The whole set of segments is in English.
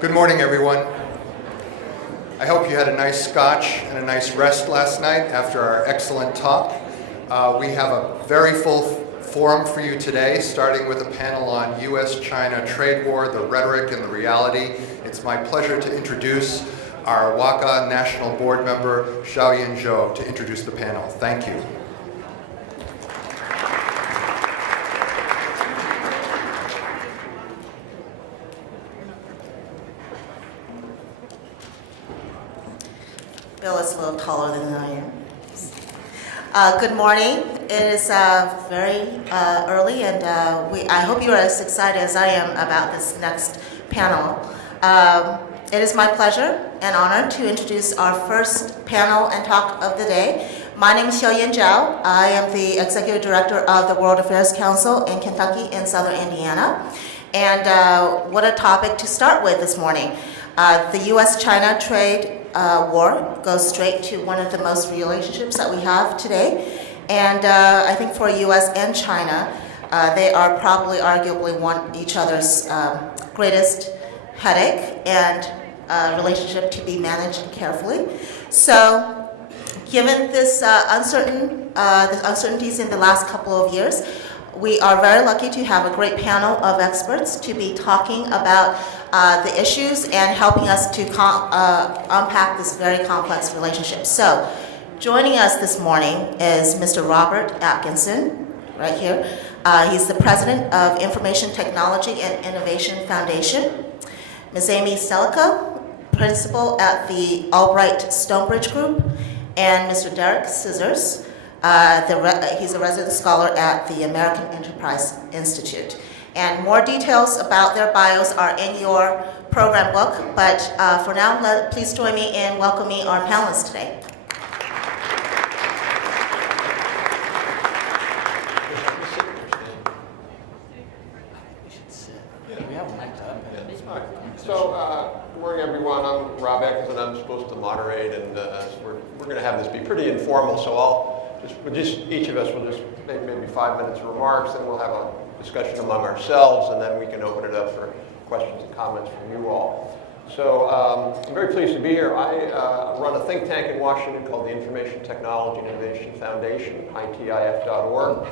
Good morning, everyone. I hope you had a nice scotch and a nice rest last night after our excellent talk. We have a very full forum for you today, starting with a panel on U.S.-China trade war, the rhetoric and the reality. It's my pleasure to introduce our WACA National Board member, Xiaoyan Zhou, to introduce the panel. Thank you. Bill is a little taller than I am. Good morning. It is very early, and I hope you are as excited as I am about this next panel. It is my pleasure and honor to introduce our first panel and talk of the day. My name is Xiaoyan Zhou. I am the Executive Director of the World Affairs Council in Kentucky and Southern Indiana. And what a topic to start with this morning. The U.S.-China trade war goes straight to one of the most real relationships that we have today. And I think for U.S. and China, they are probably arguably each other's greatest headache and relationship to be managed carefully. So given this the uncertainties in the last couple of years, we are very lucky to have a great panel of experts to be talking about the issues and helping us to unpack this very complex relationship. So, joining us this morning is Mr. Robert Atkinson, right here. He's the President of Information Technology and Innovation Foundation. Ms. Amy Celico, Principal at the Albright Stonebridge Group, and Mr. Derek Scissors. He's a resident scholar at the American Enterprise Institute. And more details about their bios are in your program book, but for now, please join me in welcoming our panelists today. So, good morning, everyone. I'm Rob Atkinson. I'm supposed to moderate, and we're going to have this be pretty informal. So each of us will just make maybe 5 minutes of remarks, then we'll have a discussion among ourselves, and then we can open it up for questions and comments from you all. So I'm very pleased to be here. I run a think tank in Washington called the Information Technology and Innovation Foundation, itif.org.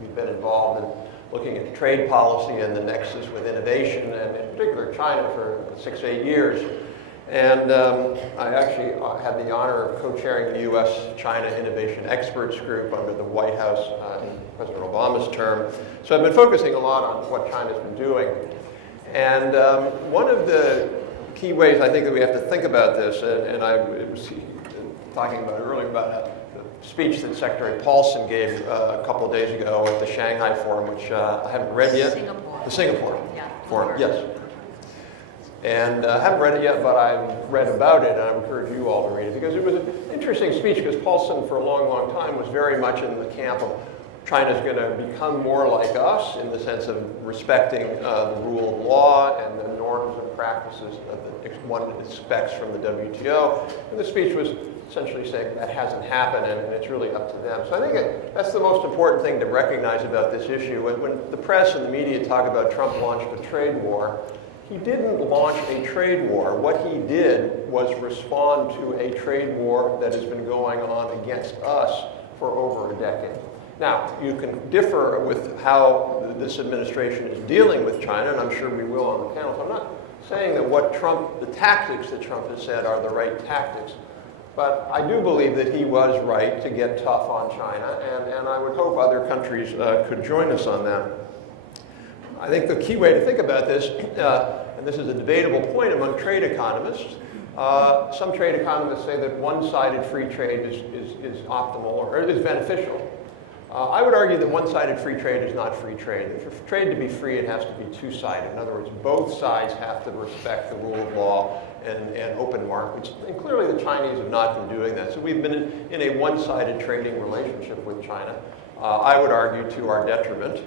We've been involved in looking at trade policy and the nexus with innovation, and in particular China, for 6 to 8 years. And I actually had the honor of co-chairing the U.S.-China Innovation Experts Group under the White House in President Obama's term. So I've been focusing a lot on what China's been doing. And one of the key ways I think that we have to think about this, and I was talking about earlier about the speech that Secretary Paulson gave a couple of days ago at the Shanghai Forum, which I haven't read yet. The Singapore Forum, yes. And I haven't read it yet, but I've read about it, and I encourage you all to read it, because it was an interesting speech, because Paulson, for a long, long time, was very much in the camp of China's going to become more like us in the sense of respecting the rule of law and the norms and practices that one expects from the WTO. And the speech was essentially saying that hasn't happened, and it's really up to them. So I think that's the most important thing to recognize about this issue. When the press and the media talk about Trump launched a trade war, he didn't launch a trade war. What he did was respond to a trade war that has been going on against us for over a decade. Now, you can differ with how this administration is dealing with China, and I'm sure we will on the panel. So I'm not saying that the tactics that Trump has said are the right tactics, but I do believe that he was right to get tough on China, and I would hope other countries could join us on that. I think the key way to think about this, and this is a debatable point among trade economists, some trade economists say that one-sided free trade is optimal or is beneficial. I would argue that one-sided free trade is not free trade. For trade to be free, it has to be two-sided. In other words, both sides have to respect the rule of law and open markets. And clearly the Chinese have not been doing that. So we've been in a one-sided trading relationship with China, I would argue to our detriment.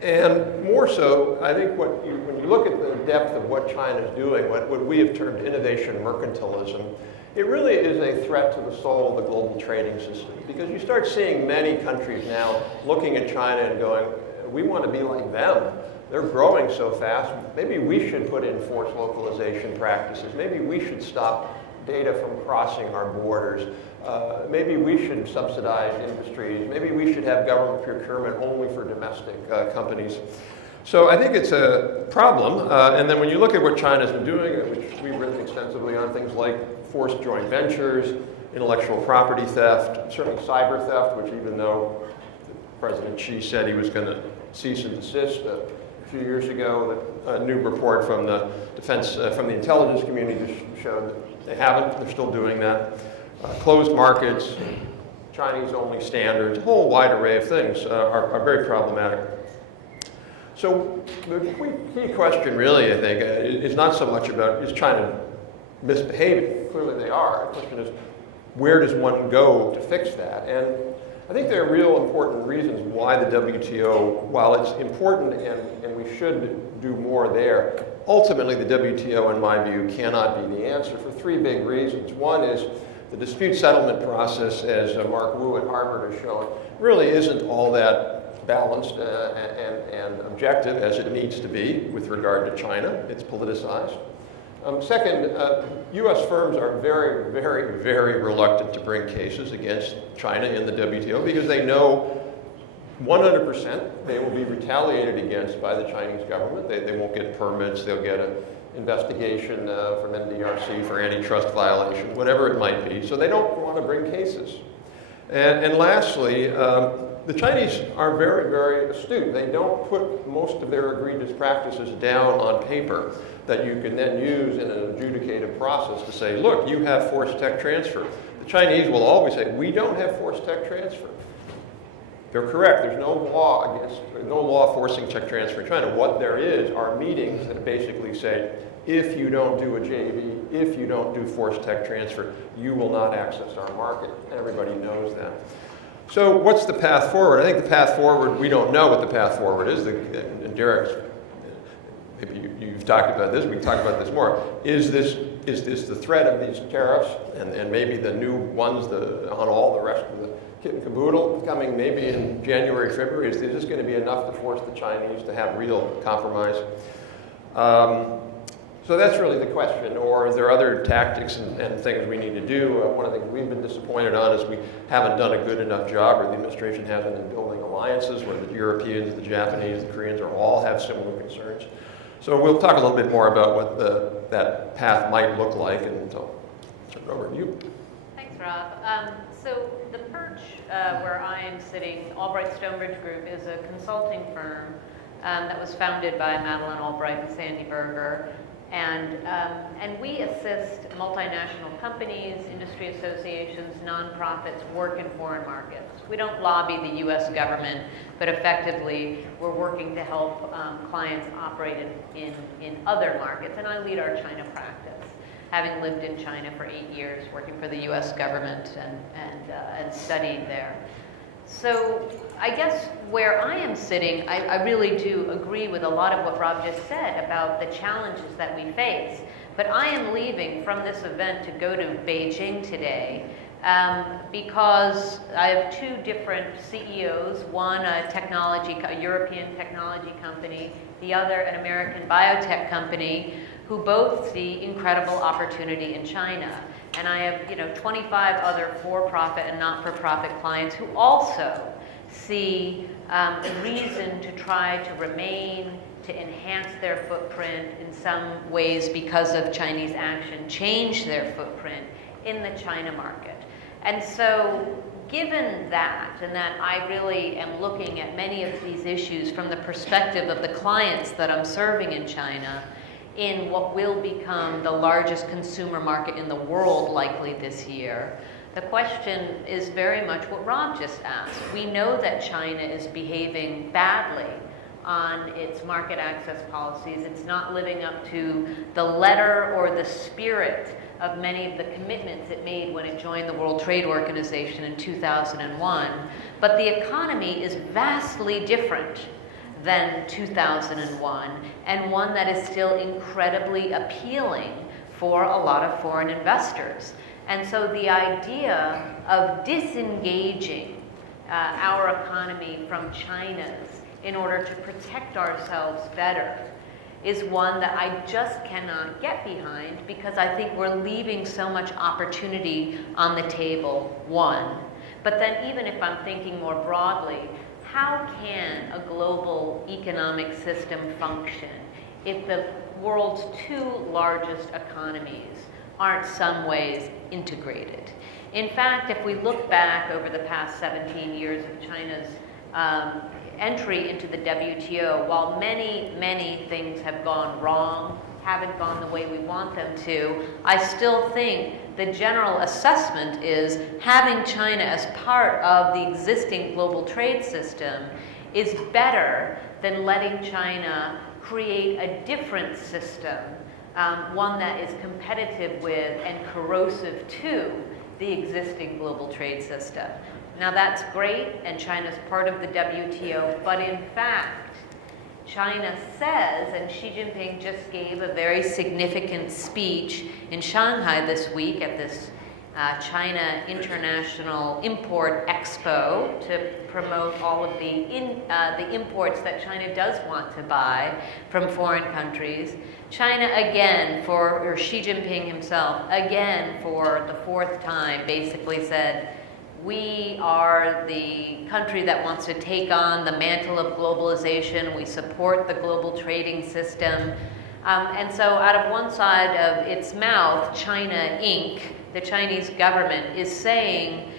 And more so, I think when you look at the depth of what China is doing, what we have termed innovation mercantilism, it really is a threat to the soul of the global trading system. Because you start seeing many countries now looking at China and going, we want to be like them. they're growing so fast, maybe we should put in forced localization practices. Maybe we should stop data from crossing our borders. Maybe we should subsidize industries. Maybe we should have government procurement only for domestic companies. So I think it's a problem. And then when you look at what China's been doing, which we've written extensively on, things like forced joint ventures, intellectual property theft, certainly cyber theft, which even though President Xi said he was going to cease and desist a few years ago, a new report from the from the intelligence community just showed that they haven't. They're still doing that. Closed markets, Chinese-only standards, a whole wide array of things are very problematic. So the key question really, I think, is not so much about is China misbehaving. Clearly they are. The question is, where does one go to fix that? And I think there are real important reasons why the WTO, while it's important and we should do more there, ultimately the WTO, in my view, cannot be the answer for three big reasons. One is the dispute settlement process, as Mark Wu at Harvard has shown, really isn't all that balanced and objective as it needs to be with regard to China. It's politicized. Second, U.S. firms are very, very, very reluctant to bring cases against China in the WTO because they know 100% they will be retaliated against by the Chinese government. They won't get permits. They'll get an investigation from NDRC for antitrust violation, whatever it might be. So they don't want to bring cases. And lastly, the Chinese are very, very astute. They don't put most of their egregious practices down on paper that you can then use in an adjudicative process to say, look, you have forced tech transfer. The Chinese will always say, we don't have forced tech transfer. They're correct. There's no law forcing tech transfer in China. What there is are meetings that basically say, if you don't do a JV, if you don't do forced tech transfer, you will not access our market. Everybody knows that. So what's the path forward? I think the path forward, we don't know what the path forward is. And Derek, maybe you've talked about this, we can talk about this more. Is this the threat of these tariffs and maybe the new ones on all the rest of the kit and caboodle coming maybe in January, February? Is this going to be enough to force the Chinese to have real compromise? So that's really the question. Or is there other tactics and things we need to do? One of the things we've been disappointed on is we haven't done a good enough job, or the administration hasn't in building alliances where the Europeans, the Japanese, the Koreans all have similar concerns. So we'll talk a little bit more about what that path might look like, and so I'll turn it over to you. Thanks, Rob. So the Perch, where I am sitting, Albright Stonebridge Group, is a consulting firm that was founded by Madeleine Albright and Sandy Berger. And we assist multinational companies, industry associations, nonprofits work in foreign markets. We don't lobby the U.S. government, but effectively we're working to help clients operate in other markets. And I lead our China practice, having lived in China for 8 years, working for the U.S. government and studying there. So I guess where I am sitting, I really do agree with a lot of what Rob just said about the challenges that we face. But I am leaving from this event to go to Beijing today because I have two different CEOs, one a European technology company, the other an American biotech company, who both see incredible opportunity in China. And I have, 25 other for-profit and not-for-profit clients who also see a reason to try to remain, to enhance their footprint in some ways because of Chinese action, change their footprint in the China market. And so given that, and that I really am looking at many of these issues from the perspective of the clients that I'm serving in China, in what will become the largest consumer market in the world likely this year, the question is very much what Rob just asked. We know that China is behaving badly on its market access policies. It's not living up to the letter or the spirit of many of the commitments it made when it joined the World Trade Organization in 2001. But the economy is vastly different than 2001, and one that is still incredibly appealing for a lot of foreign investors. And so the idea of disengaging our economy from China's in order to protect ourselves better is one that I just cannot get behind, because I think we're leaving so much opportunity on the table, one. But then even if I'm thinking more broadly, how can a global economic system function if the world's two largest economies aren't some ways integrated? In fact, if we look back over the past 17 years of China's entry into the WTO, while many, many things have gone wrong, haven't gone the way we want them to, I still think the general assessment is having China as part of the existing global trade system is better than letting China create a different system, one that is competitive with and corrosive to the existing global trade system. Now that's great, and China's part of the WTO, but in fact, China says, and Xi Jinping just gave a very significant speech in Shanghai this week at this China International Import Expo to promote all of the imports that China does want to buy from foreign countries. China again, or Xi Jinping himself, again for the fourth time, basically said, we are the country that wants to take on the mantle of globalization. We support the global trading system. And so out of one side of its mouth, China Inc., the Chinese government, is saying,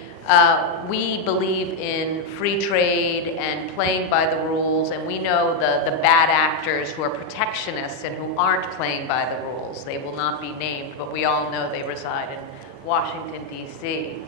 we believe in free trade and playing by the rules, and we know the bad actors who are protectionists and who aren't playing by the rules. They will not be named, but we all know they reside in Washington, D.C.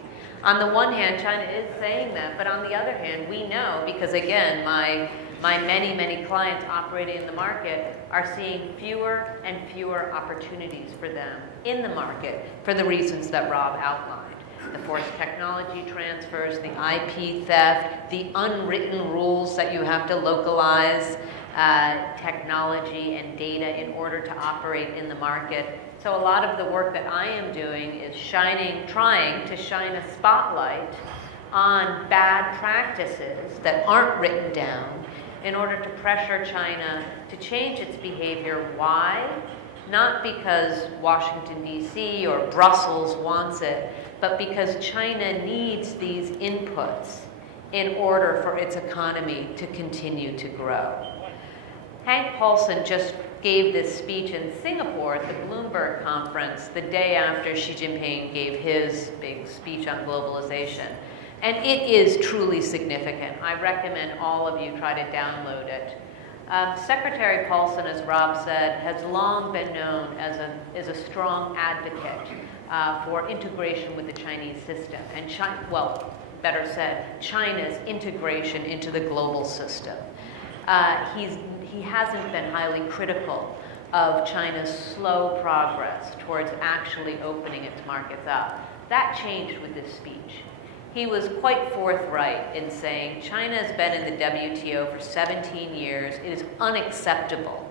On the one hand, China is saying that, but on the other hand, we know, because again, my many, many clients operating in the market are seeing fewer and fewer opportunities for them in the market for the reasons that Rob outlined. The forced technology transfers, the IP theft, the unwritten rules that you have to localize technology and data in order to operate in the market. So a lot of the work that I am doing is trying to shine a spotlight on bad practices that aren't written down in order to pressure China to change its behavior. Why? Not because Washington, D.C. or Brussels wants it, but because China needs these inputs in order for its economy to continue to grow. Hank Paulson just gave this speech in Singapore at the Bloomberg conference the day after Xi Jinping gave his big speech on globalization. And it is truly significant. I recommend all of you try to download it. Secretary Paulson, as Rob said, has long been known as a strong advocate for integration with the Chinese system. And better said, China's integration into the global system. He hasn't been highly critical of China's slow progress towards actually opening its markets up. That changed with this speech. He was quite forthright in saying China has been in the WTO for 17 years. It is unacceptable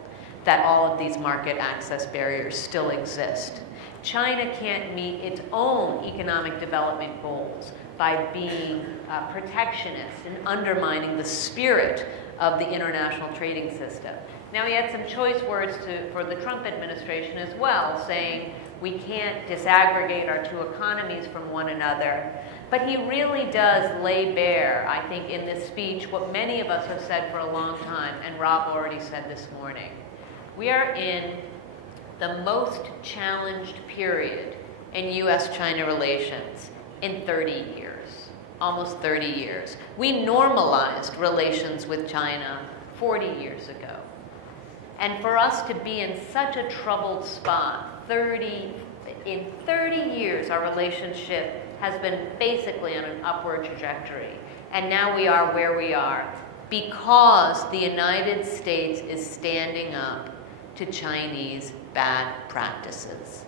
that all of these market access barriers still exist. China can't meet its own economic development goals by being protectionist and undermining the spirit of the international trading system. Now, he had some choice words for the Trump administration as well, saying we can't disaggregate our two economies from one another. But he really does lay bare, I think, in this speech, what many of us have said for a long time, and Rob already said this morning. We are in the most challenged period in U.S.-China relations in 30 years, almost 30 years. We normalized relations with China 40 years ago. And for us to be in such a troubled spot, in 30 years, our relationship has been basically on an upward trajectory. And now we are where we are because the United States is standing up to Chinese bad practices.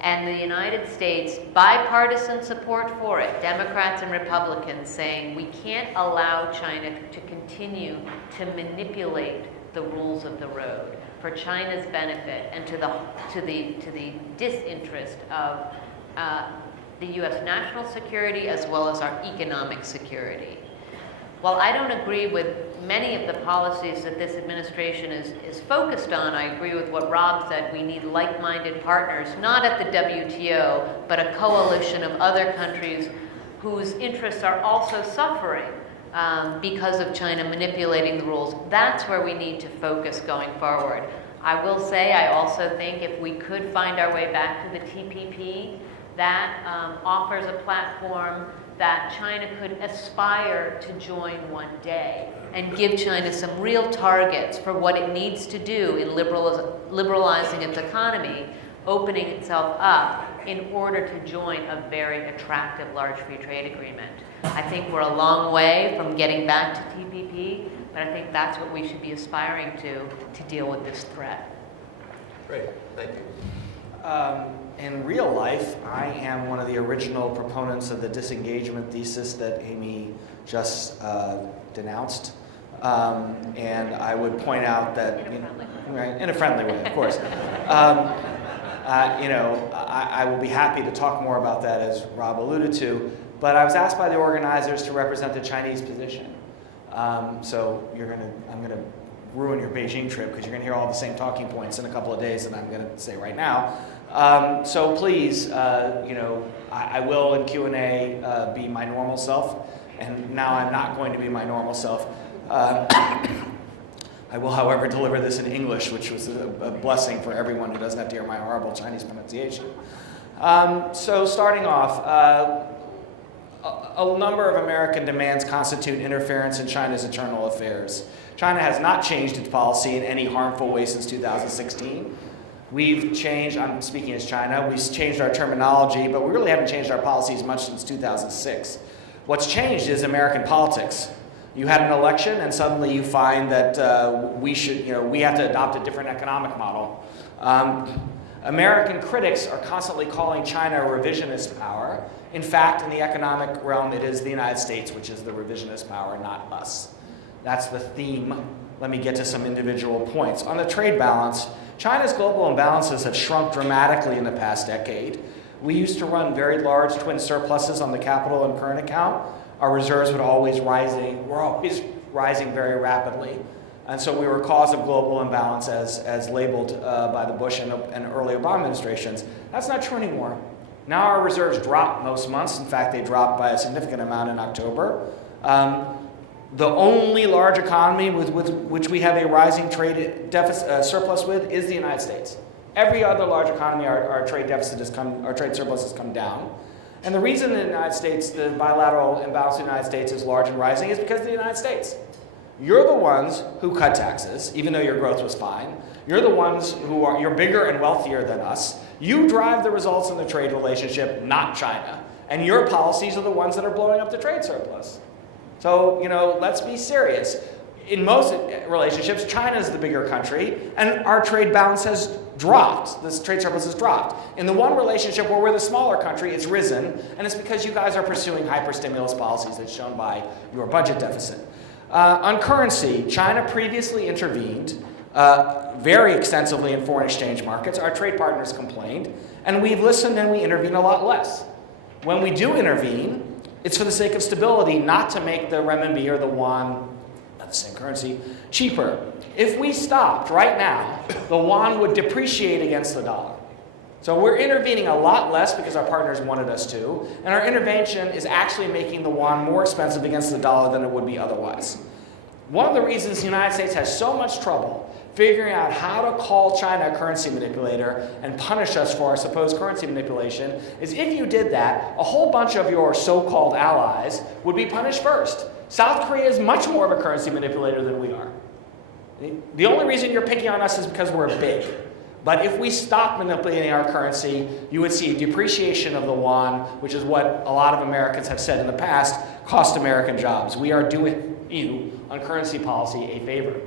And the United States, bipartisan support for it, Democrats and Republicans saying we can't allow China to continue to manipulate the rules of the road for China's benefit and to the disinterest of the U.S. national security as well as our economic security. while I don't agree with many of the policies that this administration is focused on, I agree with what Rob said. We need like-minded partners, not at the WTO, but a coalition of other countries whose interests are also suffering because of China manipulating the rules. That's where we need to focus going forward. I will say, I also think if we could find our way back to the TPP, that offers a platform that China could aspire to join one day and give China some real targets for what it needs to do in liberalizing its economy, opening itself up in order to join a very attractive large free trade agreement. I think we're a long way from getting back to TPP, but I think that's what we should be aspiring to deal with this threat. Great, thank you. In real life, I am one of the original proponents of the disengagement thesis that Amy just denounced. And I would point out that, in a friendly way, of course. I will be happy to talk more about that, as Rob alluded to. But I was asked by the organizers to represent the Chinese position. So I'm going to ruin your Beijing trip because you're going to hear all the same talking points in a couple of days that I'm going to say right now. So please, I will in Q&A be my normal self, and now I'm not going to be my normal self. I will, however, deliver this in English, which was a blessing for everyone who doesn't have to hear my horrible Chinese pronunciation. So starting off, a number of American demands constitute interference in China's internal affairs. China has not changed its policy in any harmful way since 2016. We've changed, I'm speaking as China, we've changed our terminology, but we really haven't changed our policies much since 2006. What's changed is American politics. You had an election and suddenly you find that we have to adopt a different economic model. American critics are constantly calling China a revisionist power. In fact, in the economic realm, it is the United States which is the revisionist power, not us. That's the theme. Let me get to some individual points. On the trade balance, China's global imbalances have shrunk dramatically in the past decade. We used to run very large twin surpluses on the capital and current account. Our reserves were always rising very rapidly. And so we were a cause of global imbalance as labeled by the Bush and early Obama administrations. That's not true anymore. Now our reserves drop most months. In fact, they dropped by a significant amount in October. The only large economy with which we have a rising trade surplus with is the United States. Every other large economy, our trade surplus has come down. And the reason in the United States, the bilateral imbalance in the United States is large and rising is because of the United States. You're the ones who cut taxes, even though your growth was fine. You're the ones you're bigger and wealthier than us. You drive the results in the trade relationship, not China. And your policies are the ones that are blowing up the trade surplus. So, let's be serious. In most relationships, China is the bigger country, and our trade balance has dropped. This trade surplus has dropped. In the one relationship where we're the smaller country, it's risen, and it's because you guys are pursuing hyper-stimulus policies as shown by your budget deficit. On currency, China previously intervened very extensively in foreign exchange markets. Our trade partners complained, and we've listened and we intervene a lot less. When we do intervene, it's for the sake of stability, not to make the renminbi or the yuan, not the same currency, cheaper. If we stopped right now, the yuan would depreciate against the dollar. So we're intervening a lot less because our partners wanted us to, and our intervention is actually making the yuan more expensive against the dollar than it would be otherwise. One of the reasons the United States has so much trouble figuring out how to call China a currency manipulator and punish us for our supposed currency manipulation is if you did that, a whole bunch of your so-called allies would be punished first. South Korea is much more of a currency manipulator than we are. The only reason you're picking on us is because we're big. But if we stop manipulating our currency, you would see a depreciation of the yuan, which is what a lot of Americans have said in the past, cost American jobs. We are doing you, on currency policy, a favor.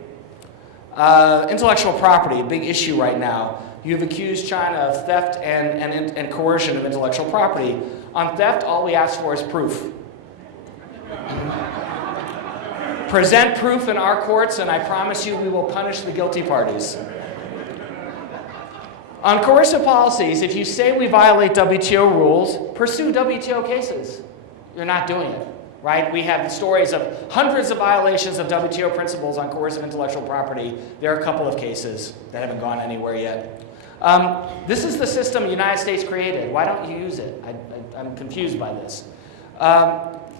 Intellectual property, a big issue right now. You've accused China of theft and coercion of intellectual property. On theft, all we ask for is proof. Present proof in our courts, and I promise you we will punish the guilty parties. On coercive policies, if you say we violate WTO rules, pursue WTO cases. You're not doing it. right? We have stories of hundreds of violations of WTO principles on coercive intellectual property. There are a couple of cases that haven't gone anywhere yet. This is the system the United States created. Why don't you use it? I'm confused by this.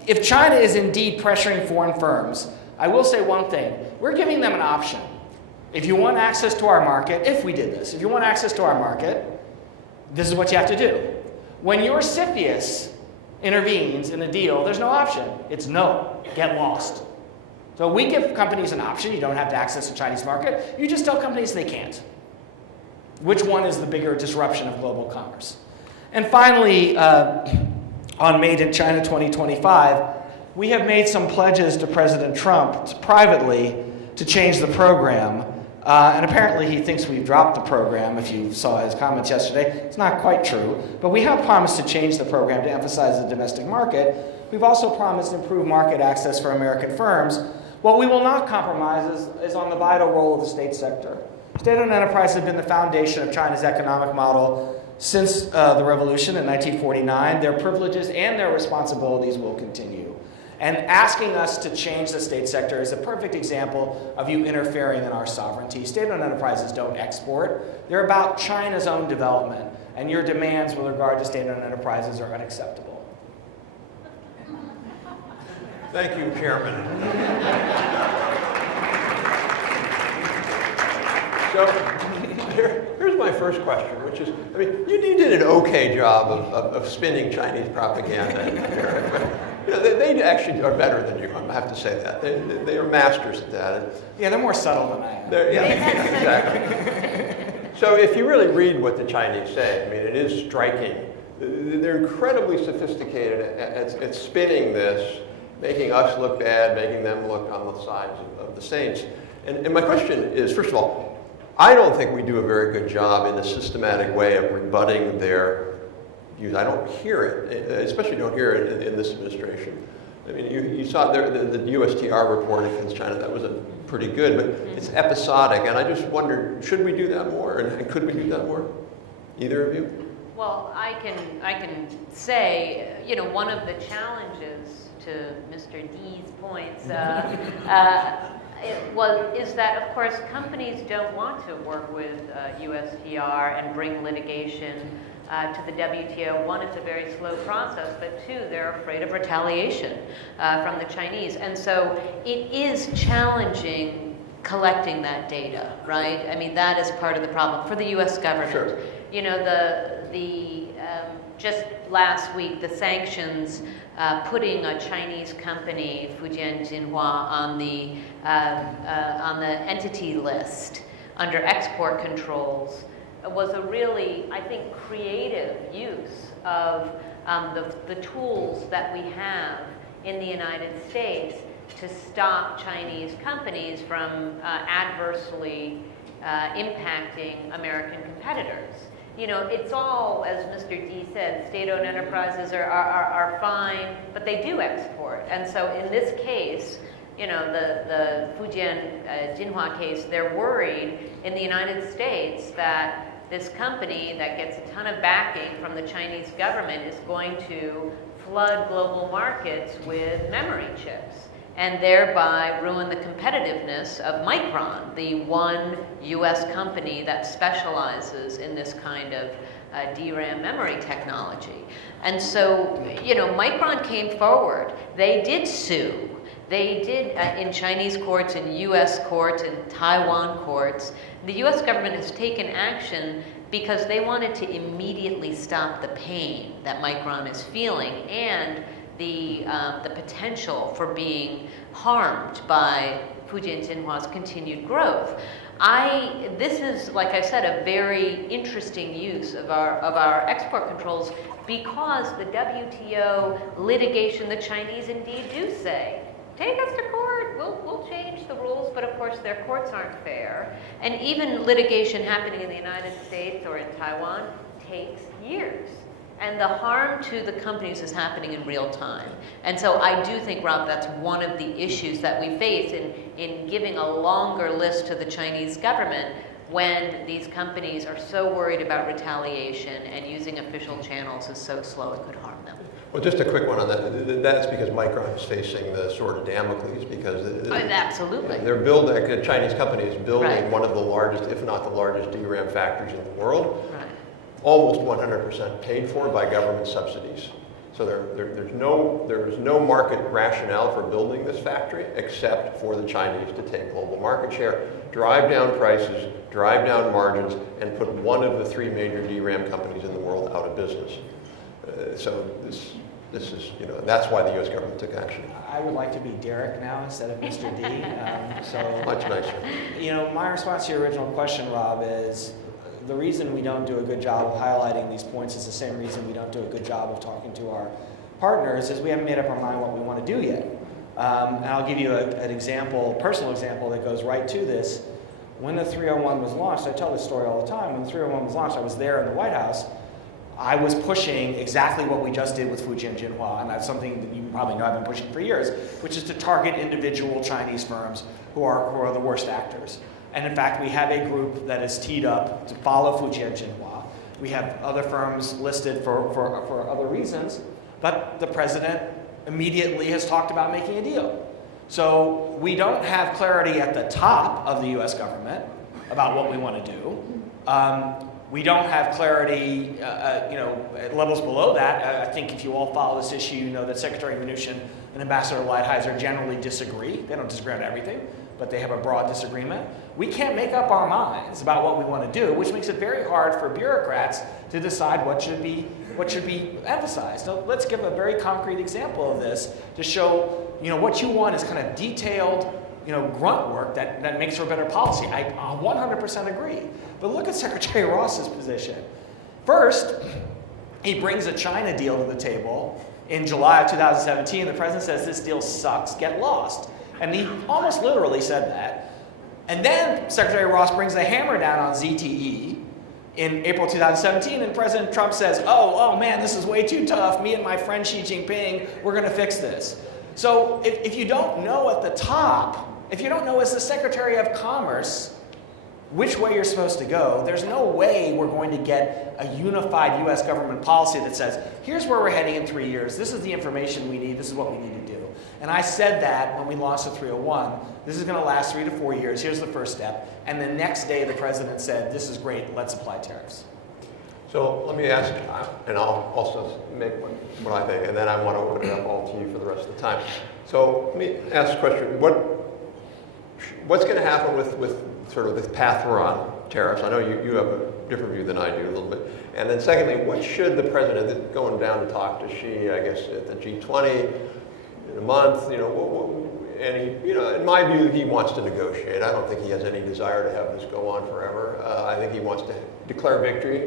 If China is indeed pressuring foreign firms, I will say one thing. We're giving them an option. If you want access to our market, if we did this, if you want access to our market, this is what you have to do. When your CFIUS intervenes in a deal, there's no option. It's no, get lost. So we give companies an option. You don't have to access the Chinese market. You just tell companies they can't. Which one is the bigger disruption of global commerce? And finally, on Made in China 2025, we have made some pledges to President Trump privately to change the program. And apparently he thinks we've dropped the program. If you saw his comments yesterday, it's not quite true. But we have promised to change the program to emphasize the domestic market. We've also promised improved market access for American firms. What we will not compromise is on the vital role of the state sector. State-owned enterprise has been the foundation of China's economic model since the revolution in 1949. Their privileges and their responsibilities will continue. And asking us to change the state sector is a perfect example of you interfering in our sovereignty. State-owned enterprises don't export. They're about China's own development. And your demands with regard to state-owned enterprises are unacceptable. Thank you, Chairman. So here's my first question, which is, I mean, you did an okay job of spinning Chinese propaganda here, but you know, they actually are better than you. I have to say that. They are masters at that. Yeah, they're more subtle than I am. Yeah, exactly. So if you really read what the Chinese say, I mean, it is striking. They're incredibly sophisticated at spinning this, making us look bad, making them look on the sides of the saints. And my question is, first of all, I don't think we do a very good job in a systematic way of rebutting their views. I don't hear it, especially don't hear it in this administration. I mean, you saw the USTR report against China. That was pretty good, but it's episodic. And I just wonder, should we do that more? And could we do that more? Either of you? Well, I can say, you know, one of the challenges to Mr. D's points is that, of course, companies don't want to work with USTR and bring litigation to the WTO. One, it's a very slow process, but two, they're afraid of retaliation from the Chinese. And so it is challenging collecting that data, right? I mean, that is part of the problem for the U.S. government. Sure. You know, just last week, the sanctions putting a Chinese company, Fujian Jinhua, on the entity list under export controls was a really, I think, creative use of the tools that we have in the United States to stop Chinese companies from adversely impacting American competitors. You know, it's all, as Mr. D said, state-owned enterprises are fine, but they do export. And so in this case, you know, the Fujian Jinhua case, they're worried in the United States that this company that gets a ton of backing from the Chinese government is going to flood global markets with memory chips and thereby ruin the competitiveness of Micron, the one U.S. company that specializes in this kind of DRAM memory technology. And so, you know, Micron came forward. They did sue. They did in Chinese courts, in U.S. courts, in Taiwan courts. The U.S. government has taken action because they wanted to immediately stop the pain that Micron is feeling and the potential for being harmed by Fujian Jinhua's continued growth. This is, like I said, a very interesting use of our export controls because the WTO litigation, the Chinese indeed do say, take us to court, we'll change the rules, but of course their courts aren't fair. And even litigation happening in the United States or in Taiwan takes years. And the harm to the companies is happening in real time. And so I do think, Rob, that's one of the issues that we face in giving a longer list to the Chinese government when these companies are so worried about retaliation and using official channels is so slow it could harm them. Well, just a quick one on that. That's because Micron is facing the sword of Damocles because Absolutely. they're building, a Chinese company is building Right. one of the largest, if not the largest, DRAM factories in the world, Right. almost 100% paid for by government subsidies. So there's no market rationale for building this factory except for the Chinese to take global market share, drive down prices, drive down margins, and put one of the three major DRAM companies in the world out of business. So this is, that's why the U.S. government took action. I would like to be Derek now instead of Mr. D. Much nicer. My response to your original question, Rob, is the reason we don't do a good job of highlighting these points is the same reason we don't do a good job of talking to our partners, is we haven't made up our mind what we want to do yet. And I'll give you an example, personal example that goes right to this. When the 301 was launched, I tell this story all the time, when the 301 was launched, I was there in the White House. I was pushing exactly what we just did with Fujian Jinhua, and that's something that you probably know I've been pushing for years, which is to target individual Chinese firms who are the worst actors. And in fact, we have a group that is teed up to follow Fujian Jinhua. We have other firms listed for other reasons, but the president immediately has talked about making a deal. So we don't have clarity at the top of the US government about what we want to do. We don't have clarity, at levels below that. I think if you all follow this issue, you know that Secretary Mnuchin and Ambassador Lighthizer generally disagree. They don't disagree on everything, but they have a broad disagreement. We can't make up our minds about what we want to do, which makes it very hard for bureaucrats to decide what should be emphasized. Now, let's give a very concrete example of this to show, what you want is kind of detailed, grunt work that makes for better policy. I 100% agree. But look at Secretary Ross's position. First, he brings a China deal to the table. In July of 2017, the president says this deal sucks, get lost. And he almost literally said that. And then Secretary Ross brings the hammer down on ZTE in April 2017, and President Trump says, oh man, this is way too tough. Me and my friend Xi Jinping, we're going to fix this. So if you don't know at the top, if you don't know as the Secretary of Commerce which way you're supposed to go, there's no way we're going to get a unified US government policy that says, here's where we're heading in 3 years, this is the information we need, this is what we need to do. And I said that when we launched the 301, this is going to last 3 to 4 years, here's the first step. And the next day the president said, this is great, let's apply tariffs. So let me ask, and I'll also make what I think, and then I want to open it up all to you for the rest of the time. So let me ask a question. What's going to happen with sort of the path we're on, tariffs? I know you have a different view than I do a little bit. And then secondly, what should the president, going down to talk to Xi, I guess, at the G20 in a month, and he, in my view, he wants to negotiate. I don't think he has any desire to have this go on forever. I think he wants to declare victory.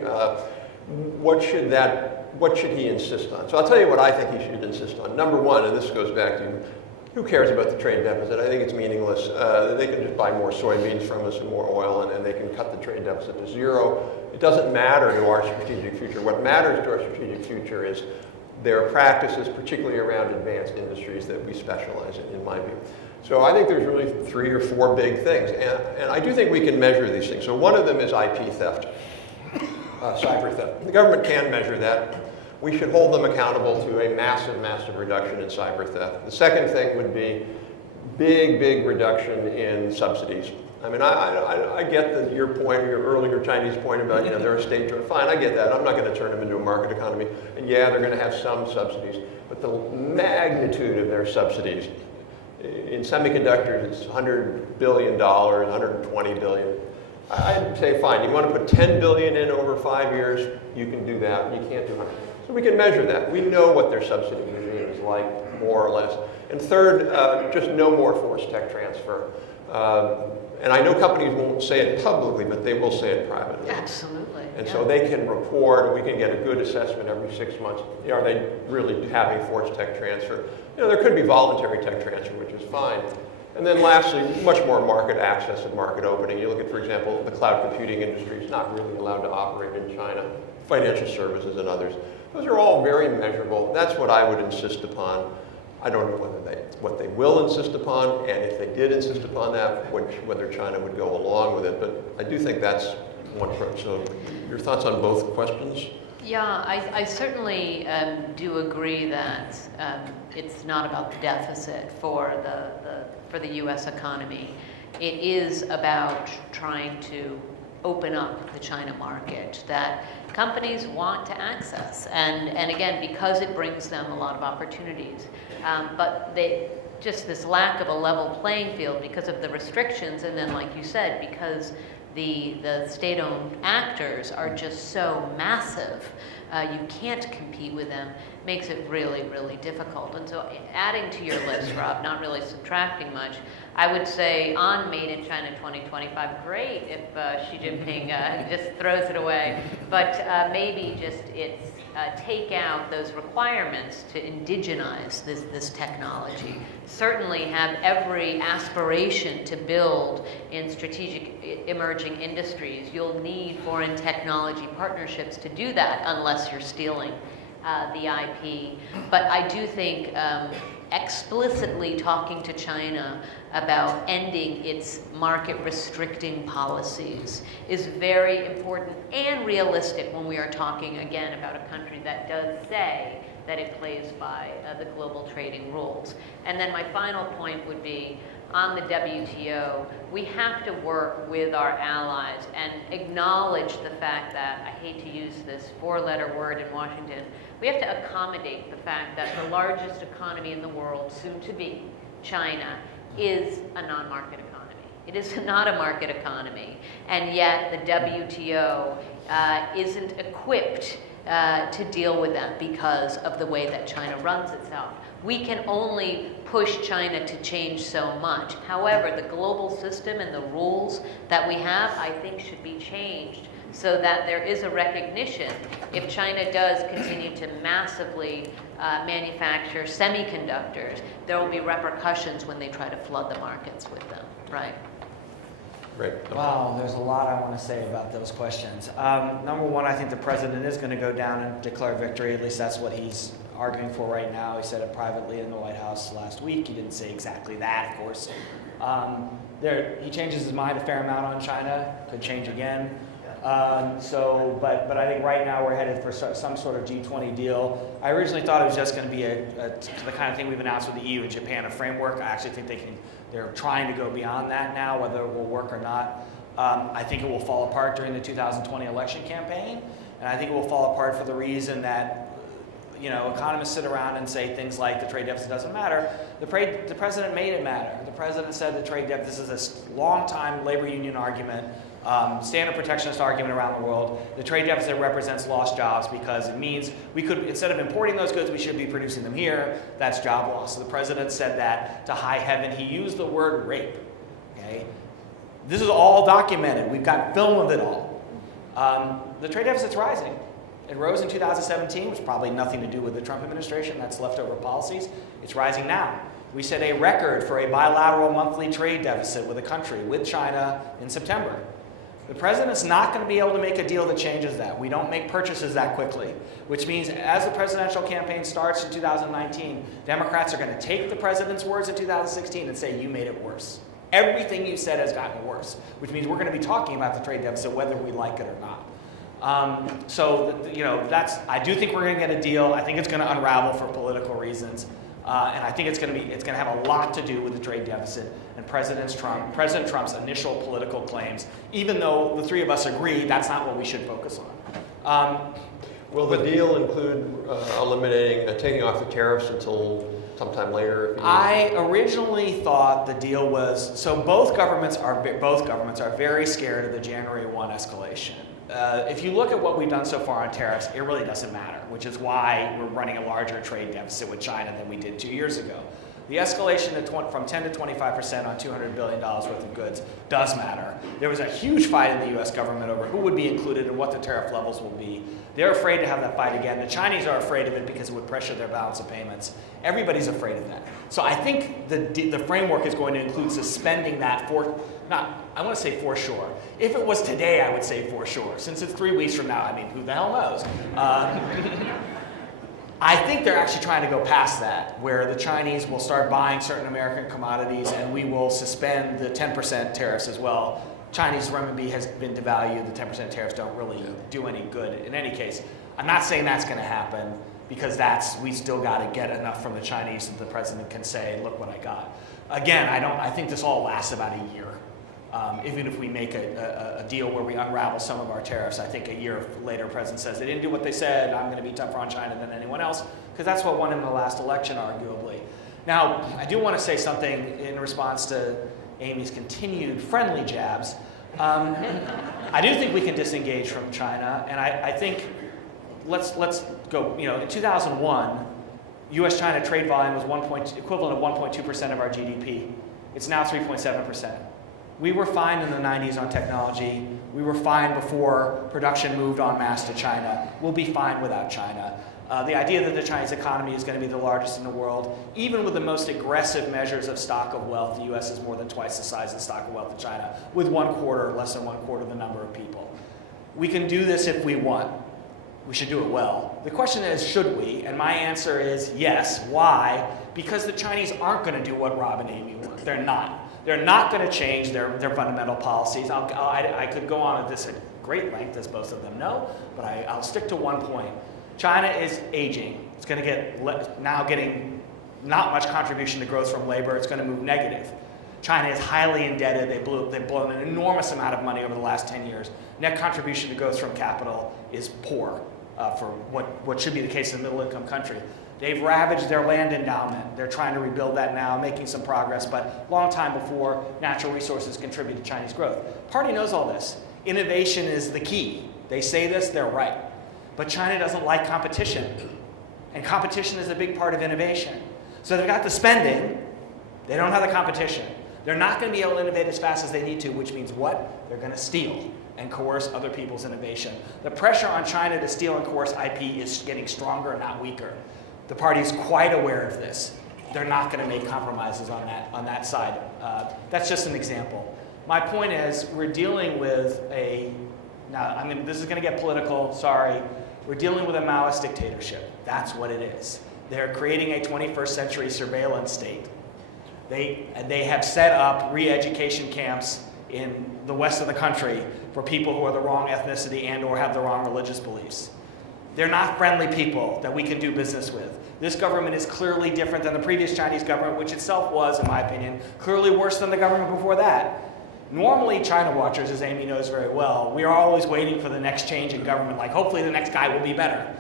What should he insist on? So I'll tell you what I think he should insist on. Number one, and this goes back to, who cares about the trade deficit? I think it's meaningless. They can just buy more soybeans from us and more oil, and they can cut the trade deficit to zero. It doesn't matter to our strategic future. What matters to our strategic future is their practices, particularly around advanced industries that we specialize in my view. So I think there's really 3 or 4 big things, and I do think we can measure these things. So one of them is IP theft, cyber theft. The government can measure that. We should hold them accountable to a massive, massive reduction in cyber theft. The second thing would be big reduction in subsidies. I mean, I get your point, your earlier Chinese point about, they're a state joint. Fine, I get that. I'm not going to turn them into a market economy. And yeah, they're going to have some subsidies. But the magnitude of their subsidies, in semiconductors, it's $100 billion, $120 billion. I'd say, fine, you want to put $10 billion in over 5 years, you can do that. You can't do 100. So we can measure that. We know what their subsidy regime is like, more or less. And third, just no more forced tech transfer. And I know companies won't say it publicly, but they will say it privately. Absolutely. And so they can report, and we can get a good assessment every 6 months. Are they really having forced tech transfer? There could be voluntary tech transfer, which is fine. And then lastly, much more market access and market opening. You look at, for example, the cloud computing industry is not really allowed to operate in China, financial services and others. Those are all very measurable. That's what I would insist upon. I don't know what they will insist upon, and if they did insist upon that, whether China would go along with it. But I do think that's one approach. So your thoughts on both questions? Yeah, I certainly do agree that it's not about the deficit for the U.S. economy. It is about trying to open up the China market that companies want to access, and again, because it brings them a lot of opportunities, but just this lack of a level playing field because of the restrictions, and then like you said, because the state-owned actors are just so massive, you can't compete with them, makes it really, really difficult. And so adding to your list, Rob, not really subtracting much, I would say on Made in China 2025, great if Xi Jinping just throws it away, but maybe just it's take out those requirements to indigenize this technology. Certainly have every aspiration to build in strategic emerging industries. You'll need foreign technology partnerships to do that unless you're stealing the IP. But I do think explicitly talking to China about ending its market restricting policies is very important and realistic when we are talking again about a country that does say that it plays by the global trading rules. And then my final point would be on the WTO, we have to work with our allies and acknowledge the fact that, I hate to use this four-letter word in Washington, we have to accommodate the fact that the largest economy in the world, soon to be China, is a non-market economy. It is not a market economy, and yet the WTO isn't equipped to deal with them because of the way that China runs itself. We can only push China to change so much. However, the global system and the rules that we have, I think, should be changed so that there is a recognition if China does continue to massively manufacture semiconductors, there will be repercussions when they try to flood the markets with them, right? Great. Wow, there's a lot I want to say about those questions. Number one, I think the president is going to go down and declare victory. At least that's what he's arguing for right now. He said it privately in the White House last week. He didn't say exactly that, of course. He changes his mind a fair amount on China. Could change again. But I think right now we're headed for some sort of G20 deal. I originally thought it was just going to be the kind of thing we've announced with the EU and Japan, a framework. I actually think they're trying to go beyond that now, whether it will work or not. I think it will fall apart during the 2020 election campaign, and I think it will fall apart for the reason that economists sit around and say things like the trade deficit doesn't matter. The president made it matter. The president said the trade deficit, this is a long-time labor union argument, standard protectionist argument around the world. The trade deficit represents lost jobs because it means we could, instead of importing those goods, we should be producing them here. That's job loss. So the president said that to high heaven. He used the word rape. Okay? This is all documented. We've got film of it all. The trade deficit's rising. It rose in 2017, which probably nothing to do with the Trump administration. That's leftover policies. It's rising now. We set a record for a bilateral monthly trade deficit with a country, with China, in September. The president's not going to be able to make a deal that changes that. We don't make purchases that quickly, which means as the presidential campaign starts in 2019, Democrats are going to take the president's words in 2016 and say, you made it worse. Everything you said has gotten worse, which means we're going to be talking about the trade deficit whether we like it or not. I do think we're going to get a deal. I think it's going to unravel for political reasons. And I think it's going to have a lot to do with the trade deficit and President Trump's initial political claims, even though the three of us agree that's not what we should focus on. Will the deal include taking off the tariffs until sometime later? I originally thought the deal was, so both governments are very scared of the January 1 escalation. If you look at what we've done so far on tariffs, it really doesn't matter, which is why we're running a larger trade deficit with China than we did 2 years ago. The escalation from 10 to 25% on $200 billion worth of goods does matter. There was a huge fight in the U.S. government over who would be included and what the tariff levels will be. They're afraid to have that fight again. The Chinese are afraid of it because it would pressure their balance of payments. Everybody's afraid of that. So I think the framework is going to include suspending that I want to say for sure. If it was today, I would say for sure. Since it's 3 weeks from now, I mean, who the hell knows? I think they're actually trying to go past that, where the Chinese will start buying certain American commodities and we will suspend the 10% tariffs as well. Chinese renminbi has been devalued. The 10% tariffs don't really do any good in any case. I'm not saying that's going to happen because we still got to get enough from the Chinese that the president can say, look what I got. Again, I think this all lasts about a year. Even if we make a deal where we unravel some of our tariffs, I think a year later, the president says they didn't do what they said, I'm going to be tougher on China than anyone else, because that's what won him the last election, arguably. Now, I do want to say something in response to Amy's continued friendly jabs. I do think we can disengage from China, and I think let's go. In 2001, U.S.-China trade volume was equivalent of 1.2% of our GDP. It's now 3.7%. We were fine in the 90s on technology. We were fine before production moved en masse to China. We'll be fine without China. The idea that the Chinese economy is going to be the largest in the world, even with the most aggressive measures of stock of wealth, the U.S. is more than twice the size of the stock of wealth of China, with less than one quarter the number of people. We can do this if we want. We should do it well. The question is, should we? And my answer is yes. Why? Because the Chinese aren't going to do what Rob and Amy want. They're not. They're not going to change their fundamental policies. I could go on at this at great length, as most of them know, but I'll stick to one point. China is aging. It's going to get now getting not much contribution to growth from labor. It's going to move negative. China is highly indebted. They've blown an enormous amount of money over the last 10 years. Net contribution to growth from capital is poor for what should be the case in a middle-income country. They've ravaged their land endowment. They're trying to rebuild that now, making some progress, but long time before natural resources contribute to Chinese growth. Party knows all this. Innovation is the key. They say this, they're right. But China doesn't like competition, and competition is a big part of innovation. So they've got the spending, they don't have the competition. They're not going to be able to innovate as fast as they need to, which means what? They're going to steal and coerce other people's innovation. The pressure on China to steal and coerce IP is getting stronger, not weaker. The party is quite aware of this. They're not going to make compromises on that side. That's just an example. My point is, we're dealing with this is going to get political, sorry. We're dealing with a Maoist dictatorship. That's what it is. They're creating a 21st century surveillance state. They have set up re-education camps in the west of the country for people who are the wrong ethnicity and or have the wrong religious beliefs. They're not friendly people that we can do business with. This government is clearly different than the previous Chinese government, which itself was, in my opinion, clearly worse than the government before that. Normally, China watchers, as Amy knows very well, we are always waiting for the next change in government, like hopefully the next guy will be better.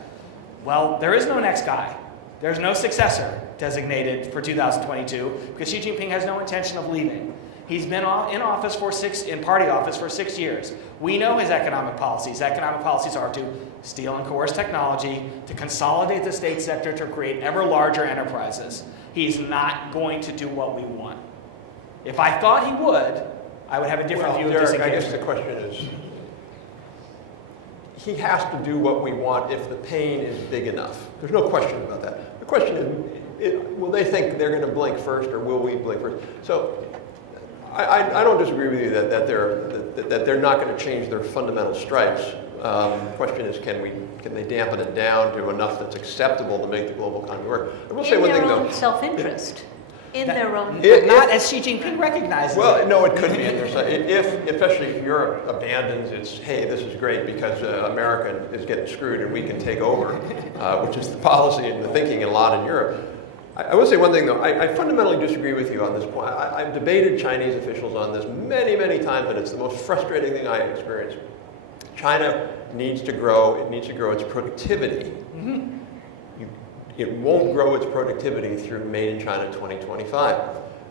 Well, there is no next guy. There's no successor designated for 2022 because Xi Jinping has no intention of leaving. He's been in party office for 6 years. We know his economic policies. Economic policies are to steal and coerce technology, to consolidate the state sector, to create ever larger enterprises. He's not going to do what we want. If I thought he would, I would have a different view of Derek, disengagement. I guess the question is, he has to do what we want if the pain is big enough. There's no question about that. The question is, will they think they're going to blink first, or will we blink first? So I don't disagree with you that they're not going to change their fundamental stripes. The question is, can they dampen it down to enough that's acceptable to make the global economy work? I will say one thing, though. In their own self-interest. In their own... Not as Xi Jinping recognizes Well, it. no, it could be in their side. Especially if Europe abandons its, hey, this is great because America is getting screwed and we can take over, which is the policy and the thinking a lot in Europe. I will say one thing, though. I fundamentally disagree with you on this point. I've debated Chinese officials on this many, many times, and it's the most frustrating thing I experienced. China needs to grow. It needs to grow its productivity. Mm-hmm. It won't grow its productivity through Made in China 2025.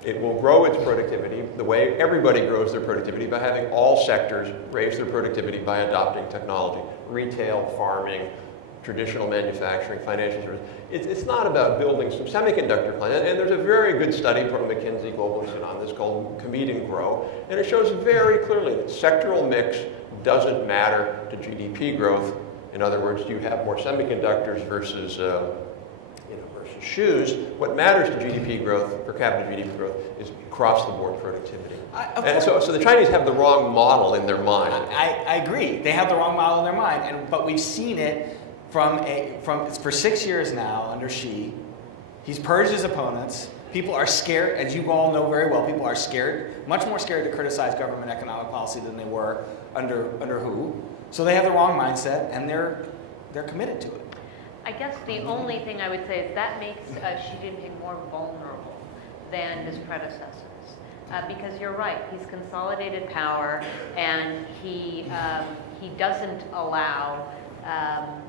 It will grow its productivity the way everybody grows their productivity, by having all sectors raise their productivity by adopting technology. Retail, farming, traditional manufacturing, financial services. It's not about building some semiconductor plant. And there's a very good study from McKinsey Global Institute on this called Compete and Grow. And it shows very clearly that sectoral mix doesn't matter to GDP growth. In other words, you have more semiconductors versus shoes. What matters to GDP growth, per capita GDP growth, is across-the-board productivity. And so the Chinese have the wrong model in their mind. I agree. They have the wrong model in their mind, but we've seen it for 6 years now under Xi. He's purged his opponents. People are scared, as you all know very well. People are scared, much more scared to criticize government economic policy than they were under Hu. So they have the wrong mindset, and they're committed to it. I guess the only thing I would say is that makes Xi Jinping more vulnerable than his predecessors. Because you're right, he's consolidated power, and he doesn't allow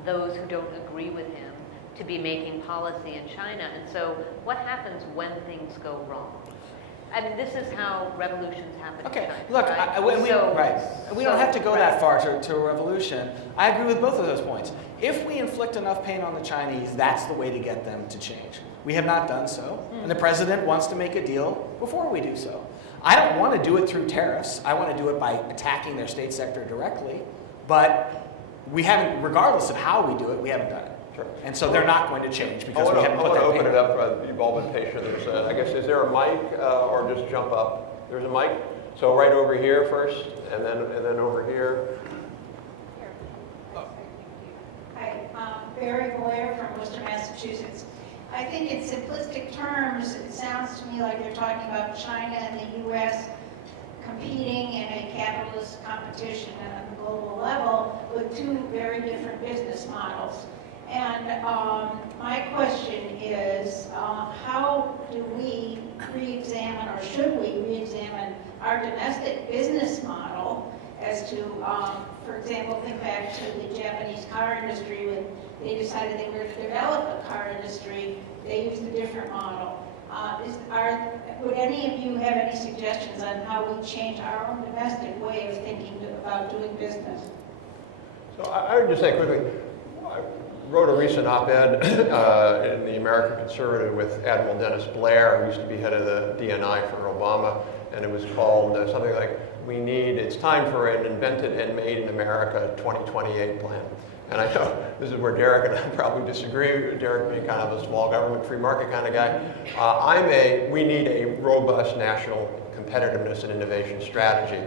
those who don't agree with him to be making policy in China. And so what happens when things go wrong? I mean, this is how revolutions happen Okay, in China. look, Right? we don't have to go that far to a revolution. I agree with both of those points. If we inflict enough pain on the Chinese, that's the way to get them to change. We have not done so, and the president wants to make a deal before we do so. I don't want to do it through tariffs. I want to do it by attacking their state sector directly, but we haven't, regardless of how we do it, we haven't done it. Sure. And so they're not going to change because we haven't I put want that to pain open it on. up. You've all been patient. I guess, is there a mic or just jump up? There's a mic. So right over here first, and then over here. Hi, Barry Boyer from Worcester, Massachusetts. I think in simplistic terms, it sounds to me like they're talking about China and the U.S. competing in a capitalist competition at a global level with two very different business models. And my question is, how do we re-examine, or should we re-examine our domestic business model as to, for example, think back to the Japanese car industry when they decided they were to develop a car industry, they used a different model. Would any of you have any suggestions on how we change our own domestic way of thinking about doing business? So I would just say quickly, I wrote a recent op-ed in the American Conservative with Admiral Dennis Blair, who used to be head of the DNI for Obama, and it was called something like, it's time for an invented and made in America 2028 plan. And I know this is where Derek and I probably disagree, Derek being kind of a small government, free market kind of guy. We need a robust national competitiveness and innovation strategy.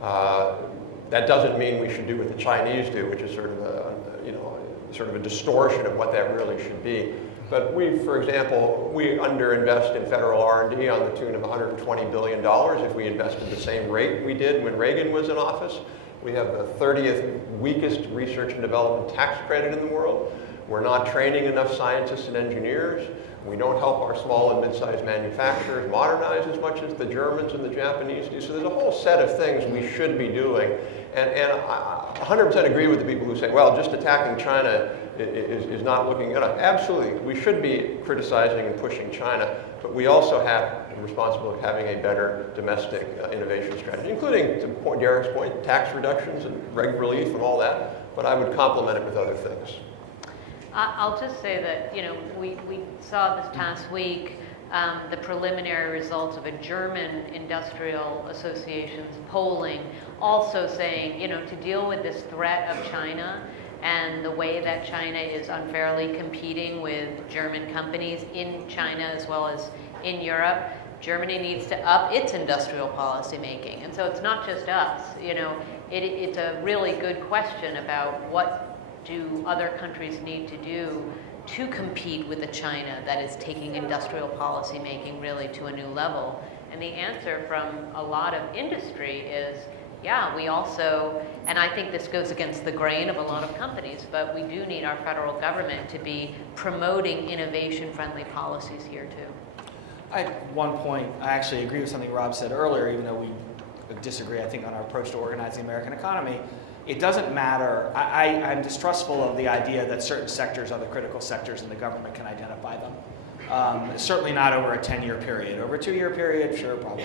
That doesn't mean we should do what the Chinese do, which is sort of a distortion of what that really should be. But for example, we underinvest in federal R&D on the tune of $120 billion if we invested the same rate we did when Reagan was in office. We have the 30th weakest research and development tax credit in the world. We're not training enough scientists and engineers. We don't help our small and mid-sized manufacturers modernize as much as the Germans and the Japanese do. So there's a whole set of things we should be doing. And I 100% agree with the people who say, well, just attacking China is not looking good enough. Absolutely, we should be criticizing and pushing China, but we also have the responsibility of having a better domestic innovation strategy, including, to Derek's point, tax reductions and reg relief and all that, but I would complement it with other things. I'll just say that, we saw this past week the preliminary results of a German industrial association's polling, also saying, to deal with this threat of China and the way that China is unfairly competing with German companies in China as well as in Europe, Germany needs to up its industrial policy making. And so it's not just us, it's a really good question about what do other countries need to do to compete with a China that is taking industrial policy making really to a new level. And the answer from a lot of industry is, yeah, we also, and I think this goes against the grain of a lot of companies, but we do need our federal government to be promoting innovation-friendly policies here too. At one point, I actually agree with something Rob said earlier, even though we disagree, I think, on our approach to organizing the American economy. It doesn't matter. I'm distrustful of the idea that certain sectors are the critical sectors and the government can identify them. Certainly not over a 10-year period. Over a 2-year period, sure, probably.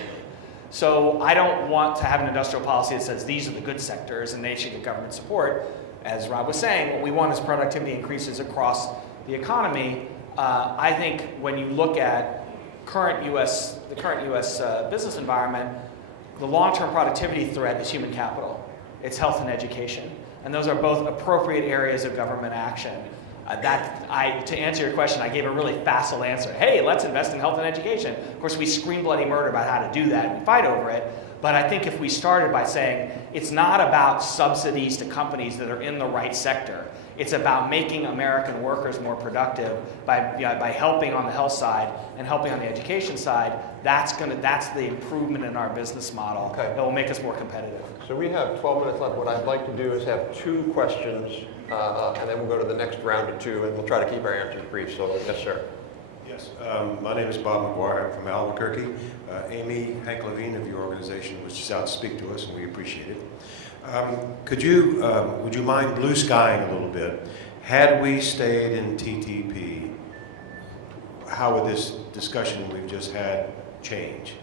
So I don't want to have an industrial policy that says these are the good sectors and they should get government support. As Rob was saying, what we want is productivity increases across the economy. I think when you look at the current U.S. Business environment, the long-term productivity threat is human capital. It's health and education. And those are both appropriate areas of government action. To answer your question, I gave a really facile answer. Hey, let's invest in health and education. Of course, we scream bloody murder about how to do that and fight over it. But I think if we started by saying it's not about subsidies to companies that are in the right sector, it's about making American workers more productive by helping on the health side and helping on the education side, that's the improvement in our business model that will make us more competitive. So we have 12 minutes left. What I'd like to do is have 2 questions, and then we'll go to the next round of 2, and we'll try to keep our answers brief. So, yes, sir. Yes, my name is Bob McGuire. I'm from Albuquerque. Amy Hank Levine of your organization was just out to speak to us, and we appreciate it. Would you mind blue skying a little bit? Had we stayed in TTP, how would this discussion we've just had change?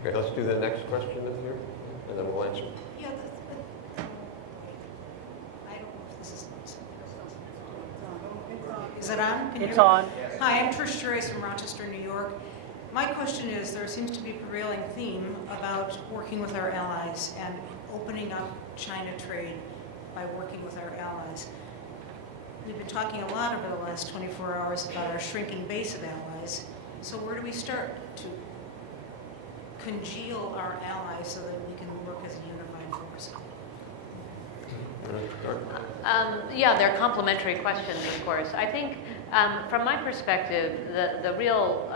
Okay, let's do the next question in here, and then we'll answer. Yeah, I don't know if this is. Is it on? Can you It's hear me? on. Hi, I'm Trish Joyce from Rochester, New York. My question is, there seems to be a prevailing theme about working with our allies and opening up China trade by working with our allies. We've been talking a lot over the last 24 hours about our shrinking base of allies. So where do we start to congeal our allies so that we can work as a unified force? Yeah, they're complementary questions, of course. I think from my perspective, the real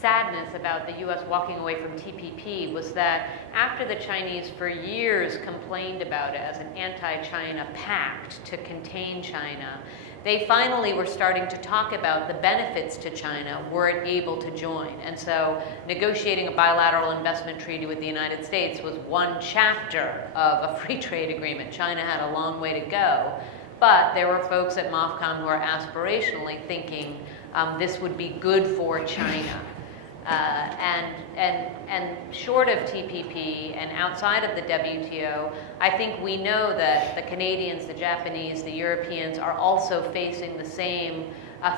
sadness about the U.S. walking away from TPP was that after the Chinese for years complained about it as an anti-China pact to contain China, they finally were starting to talk about the benefits to China were it able to join. And so negotiating a bilateral investment treaty with the United States was one chapter of a free trade agreement. China had a long way to go. But there were folks at MOFCOM who are aspirationally thinking this would be good for China. And short of TPP and outside of the WTO, I think we know that the Canadians, the Japanese, the Europeans are also facing the same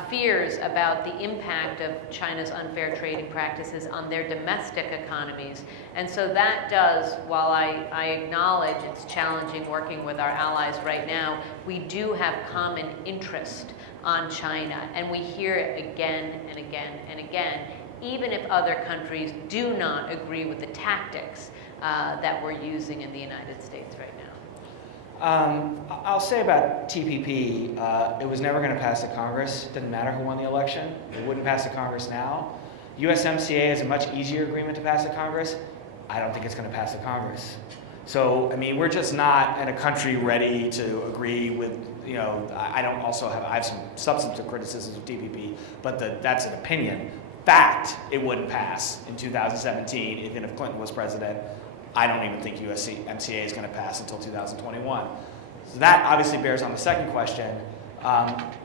fears about the impact of China's unfair trading practices on their domestic economies. And so that does, while I acknowledge it's challenging working with our allies right now, we do have common interest on China, and we hear it again and again and again, even if other countries do not agree with the tactics that we're using in the United States right now. I'll say about TPP, it was never going to pass the Congress. It didn't matter who won the election. It wouldn't pass the Congress now. USMCA is a much easier agreement to pass the Congress. I don't think it's going to pass the Congress. So, I mean, we're just not in a country ready to agree with, I have some substantive criticisms of TPP, but that's an opinion. Fact, it wouldn't pass in 2017, even if Clinton was president. I don't even think USMCA is going to pass until 2021. So that obviously bears on the second question.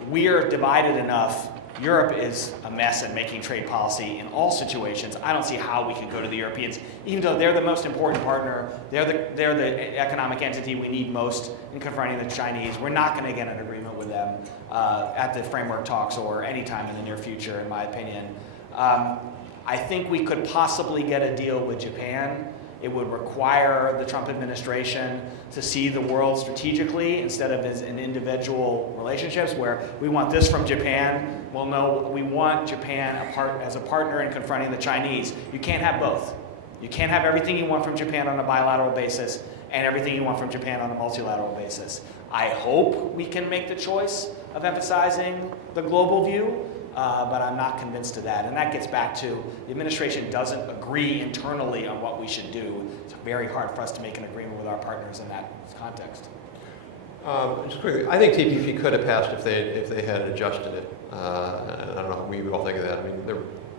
We are divided enough. Europe is a mess at making trade policy in all situations. I don't see how we can go to the Europeans, even though they're the most important partner. They're the economic entity we need most in confronting the Chinese. We're not going to get an agreement with them at the framework talks or any time in the near future, in my opinion. I think we could possibly get a deal with Japan. It would require the Trump administration to see the world strategically instead of as in individual relationships where we want this from Japan. Well, no, we want Japan as a partner in confronting the Chinese. You can't have both. You can't have everything you want from Japan on a bilateral basis and everything you want from Japan on a multilateral basis. I hope we can make the choice of emphasizing the global view. But I'm not convinced of that. And that gets back to the administration doesn't agree internally on what we should do. It's very hard for us to make an agreement with our partners in that context. Just quickly, I think TPP could have passed if they had adjusted it. I don't know how we all think of that. I mean,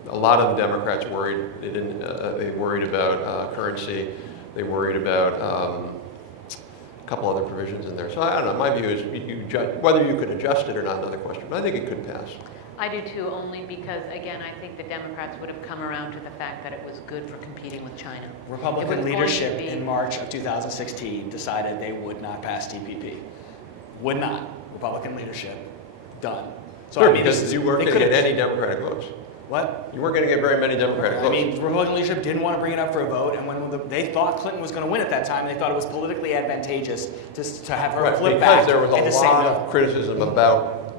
a lot of the Democrats worried. They worried about currency. They worried about a couple other provisions in there. So I don't know. My view is whether you could adjust it or not, another question. But I think it could pass. I do too, only because, again, I think the Democrats would have come around to the fact that it was good for competing with China. Republican leadership in March of 2016 decided they would not pass TPP. Would not. Republican leadership. Done. So Sure, I mean, because you weren't going to get any Democratic votes. What? You weren't going to get very many Democratic votes. I mean, Republican leadership didn't want to bring it up for a vote, and when they thought Clinton was going to win at that time, they thought it was politically advantageous to have her flip back. Because there was a lot of criticism about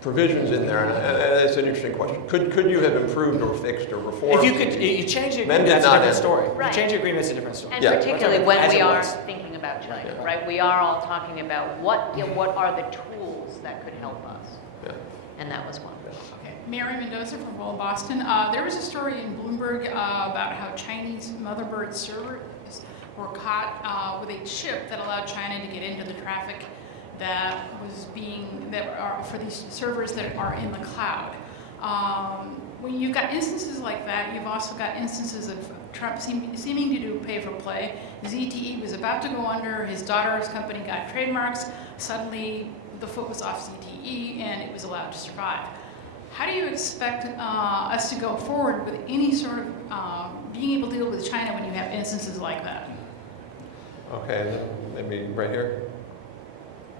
provisions in there, and it's an interesting question. Could you have improved or fixed or reformed? If you could, you change the Men agreement, did that's a not different end. story. Right. You change the agreement, it's a different story. And Yeah. particularly when As we it are was. thinking about China, Yeah. right? We are all talking about what are the tools that could help us, Yeah. and that was one. Okay. Mary Mendoza from World Boston. There was a story in Bloomberg about how Chinese Motherbird servers were caught with a chip that allowed China to get into the traffic that are for these servers that are in the cloud. When you've got instances like that, you've also got instances of Trump seeming to do pay for play. ZTE was about to go under, his daughter's company got trademarks, suddenly the foot was off ZTE and it was allowed to survive. How do you expect us to go forward with any sort of being able to deal with China when you have instances like that? Okay, maybe right here.